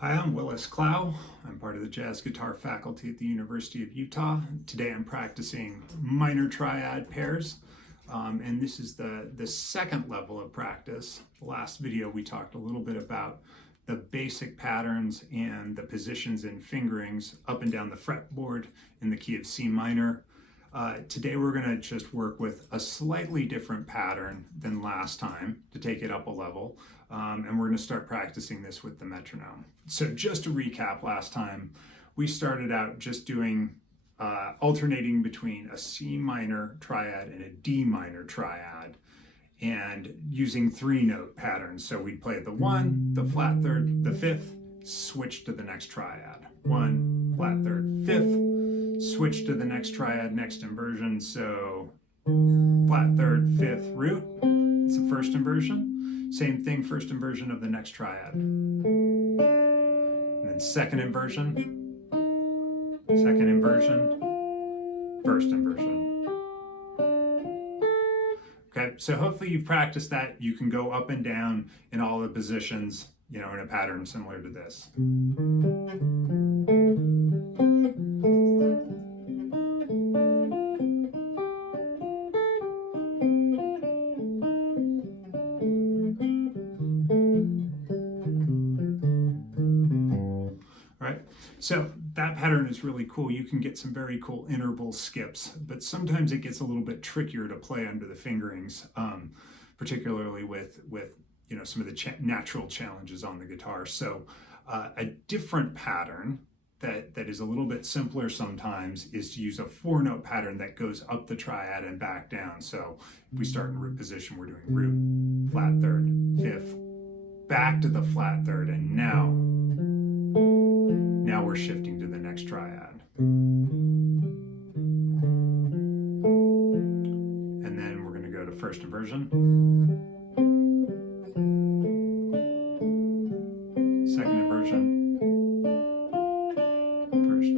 Hi, I'm Willis Clow. I'm part of the jazz guitar faculty at the University of Utah. Today I'm practicing minor triad pairs, and this is the second level of practice. The last video we talked a little bit about the basic patterns and the positions and fingerings up and down the fretboard in the key of C minor. Today we're going to just work with a slightly different pattern than last time to take it up a level, and we're going to start practicing this with the metronome. So just to recap, last time we started out just doing alternating between a C minor triad and a D minor triad and using 3-note patterns. So we'd play the 1, the flat third, the 5th, switch to the next triad. 1, flat third, 5th, switch to the next triad, next inversion. So flat third, 5th, root, it's the first inversion. Same thing, first inversion of the next triad. And then second inversion, first inversion. Okay, so hopefully you've practiced that. You can go up and down in all the positions, in a pattern similar to this. So that pattern is really cool. You can get some very cool interval skips, but sometimes it gets a little bit trickier to play under the fingerings, particularly with some of the natural challenges on the guitar. So a different pattern that is a little bit simpler sometimes is to use a 4-note pattern that goes up the triad and back down. So if we start in root position, we're doing root, flat third, 5th, back to the flat third, and now we're shifting to the next triad. And then we're going to go to first inversion, second inversion, first.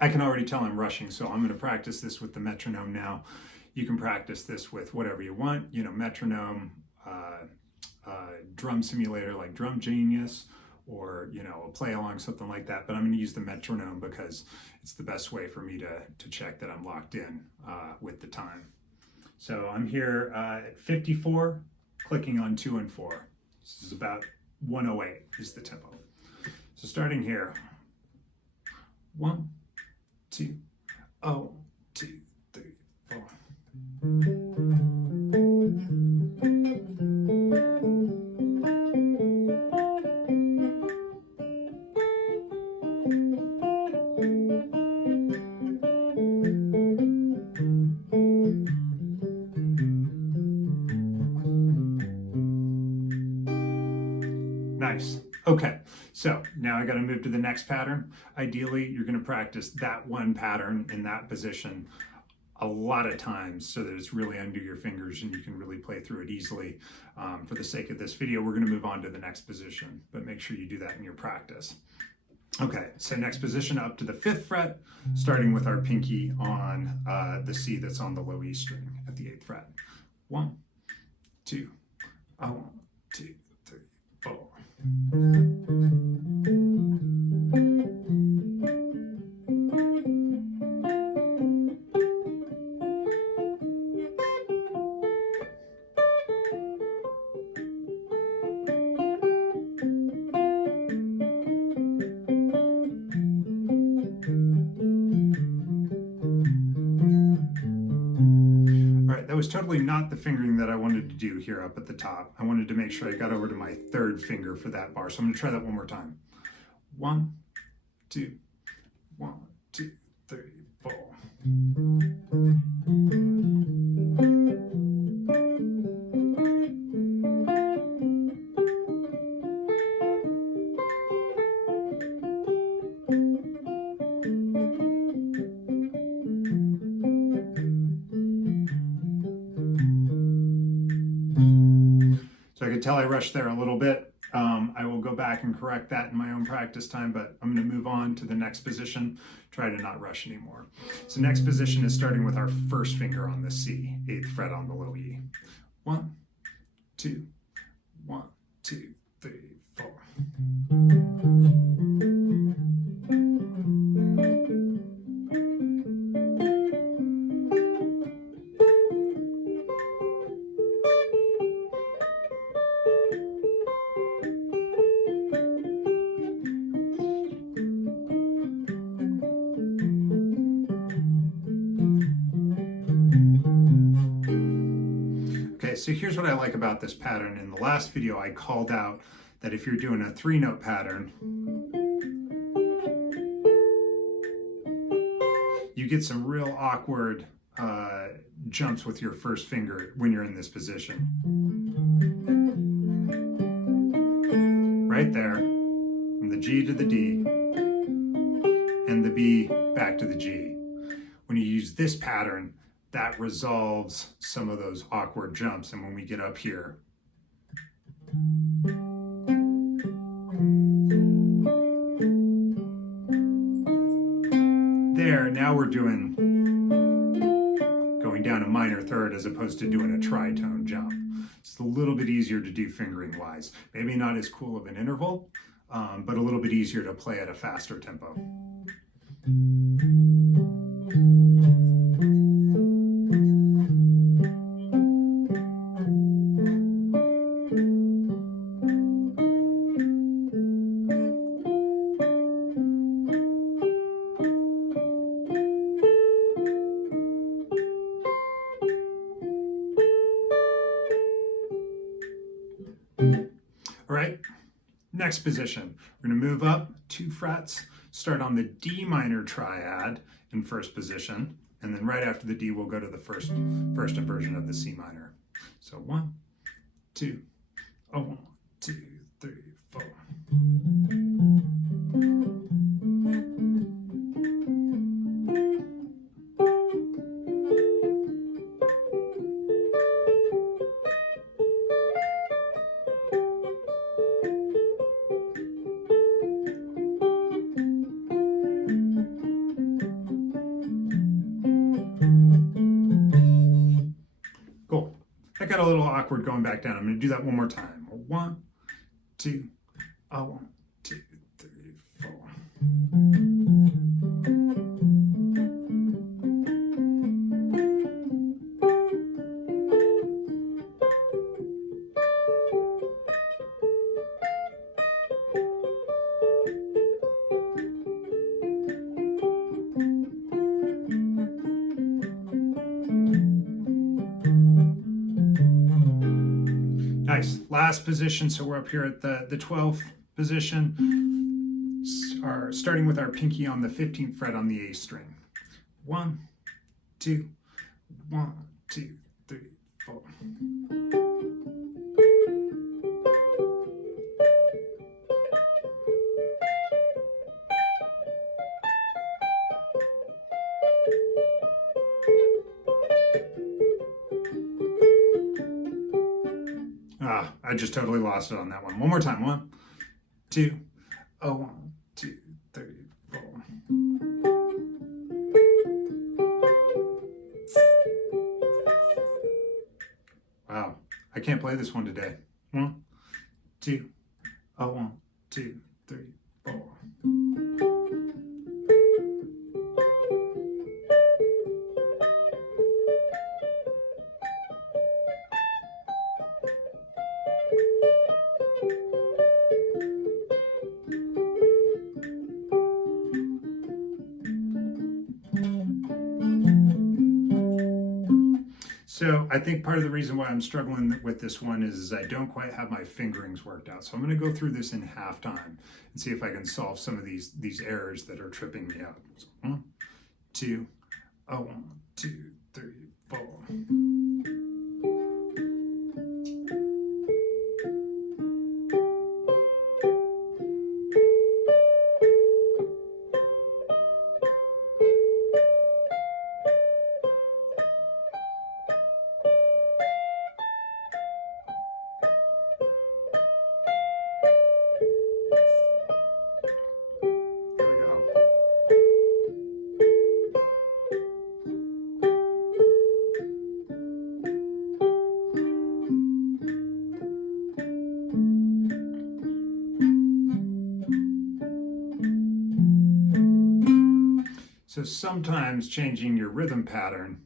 I can already tell I'm rushing, so I'm going to practice this with the metronome now. You can practice this with whatever you want, metronome, drum simulator like Drum Genius, or a play along, something like that. But I'm going to use the metronome because it's the best way for me to check that I'm locked in with the time. So I'm here at 54, clicking on 2 and 4. This is about 108 is the tempo. So starting here, 1, 2, 0, 2, 3, 4. Nice. Okay, so now I got to move to the next pattern. Ideally, you're going to practice that one pattern in that position a lot of times so that it's really under your fingers and you can really play through it easily. For the sake of this video, we're going to move on to the next position, but make sure you do that in your practice. Okay, so next position up to the 5th fret, starting with our pinky on the C that's on the low E string at the 8th fret. 1, 2, 1, 2, 3, 4. That was totally not the fingering that I wanted to do here up at the top. I wanted to make sure I got over to my 3rd finger for that bar. So I'm going to try that one more time. 1, 2, 1, 2, 3, 4. So I could tell I rushed there a little bit. I will go back and correct that in my own practice time, but I'm going to move on to the next position, try to not rush anymore. So next position is starting with our first finger on the C, 8th fret on the low E. 1, 2, 1, 2, 3, 4. Okay, so here's what I like about this pattern. In the last video, I called out that if you're doing a 3-note pattern, you get some real awkward jumps with your first finger when you're in this position. Right there, from the G to the D, and the B back to the G. When you use this pattern, that resolves some of those awkward jumps. And when we get up here, there, now we're going down a minor third as opposed to doing a tritone jump. It's a little bit easier to do fingering wise. Maybe not as cool of an interval, but a little bit easier to play at a faster tempo. All right, next position. We're going to move up 2 frets, start on the D minor triad in first position, and then right after the D, we'll go to the first inversion of the C minor. So 1, 2, 1, 2, 3, 4. Cool. That got a little awkward going back down. I'm going to do that one more time. 1, 2, 1, 2, 3, 4. Nice. Last position, so we're up here at the 12th position, starting with our pinky on the 15th fret on the A string. 1, 2, 1, 2, 3, 4. I just totally lost it on that one. One more time. 1, 2, 1, 2, 3, 4. Wow, I can't play this one today. 1, 2, 1, 2, 3, 4. So I think part of the reason why I'm struggling with this one is I don't quite have my fingerings worked out. So I'm going to go through this in half time and see if I can solve some of these errors that are tripping me up. So 1, 2, 1, 2, 3, 4. So sometimes changing your rhythm pattern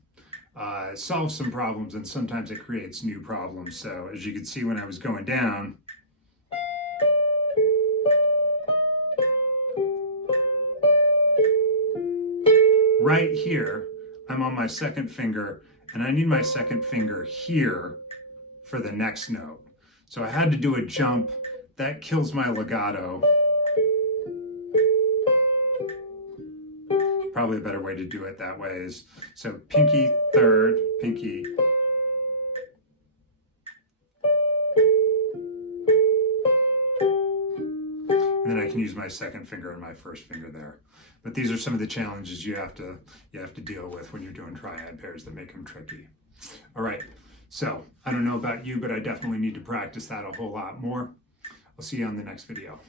solves some problems, and sometimes it creates new problems. So as you can see, when I was going down, right here, I'm on my second finger, and I need my second finger here for the next note. So I had to do a jump. That kills my legato. Probably a better way to do it that way is, so pinky third, pinky, and then I can use my second finger and my first finger there. But these are some of the challenges you have to deal with when you're doing triad pairs that make them tricky. All right, so I don't know about you, but I definitely need to practice that a whole lot more. I'll see you on the next video.